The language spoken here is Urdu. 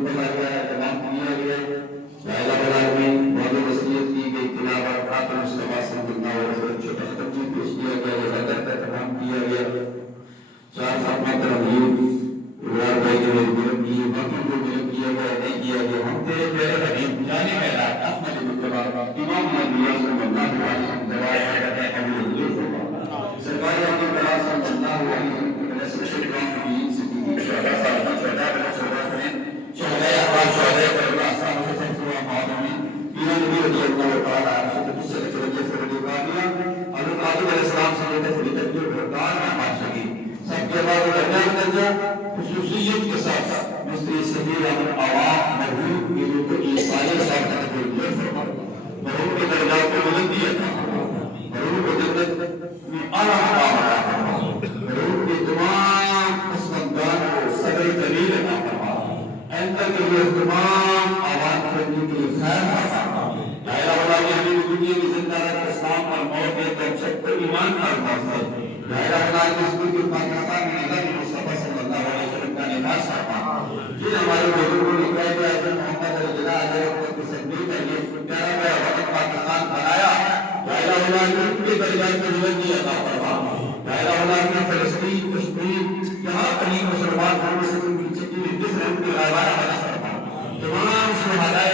اہتمام کیا گیا لائلہ بلالمین بہت وصیت کی گئی تلاوت خاتم مصطفیٰ صلی اللہ علیہ وسلم چھوٹا خطبہ پیش کیا گیا لگاتار کا اہتمام کیا گیا چار خاتمہ ترغیب روار بھائی جو گرم کی مکم کو گرم کیا گیا نہیں کیا گیا ہم تیرے پیارے حبیب جانے میرا احمد مصطفیٰ امام نبی صلی اللہ علیہ وسلم دعائے کرتے ہیں ابو حضور سرکار اپنے بلا صلی اللہ علیہ وسلم رسول شکران نبیین صدیقی شہداء صالحین شہداء بلا شہداء کریں شہداء احوال شہداء کربلا اسلام حسن صلی اللہ علیہ وسلم میرا نبی رضی اللہ تعالیٰ عنہ سے کس سے رضی فرد قادیہ حضرت عادل علیہ السلام سے لیتے سے لیتے جو بردار میں بادشاہی سب کے بعد درجہ خصوصیت کے ساتھ مستری صدیر احمد عوام مرحوم میرے کو عیسائی صاحب کا تقریر مرحوم کے درجات کو بلندی ہے مرحوم کو جنت میں اعلیٰ مقام ہے مرحوم کے تمام خدمتگار کو صدر جلیل عطا فرما اندر کے لیے تمام آباد کرنے کے لیے خیر فرما لا الہ الا اللہ ہمیں دنیا میں زندہ رکھ اسلام اور موت میں تک شک پر ایمان کا حفاظت لا الہ الا اللہ کے حضور کے پاکستان میں نظر مصطفیٰ صلی اللہ علیہ وسلم کا لباس فرما جن ہمارے بزرگوں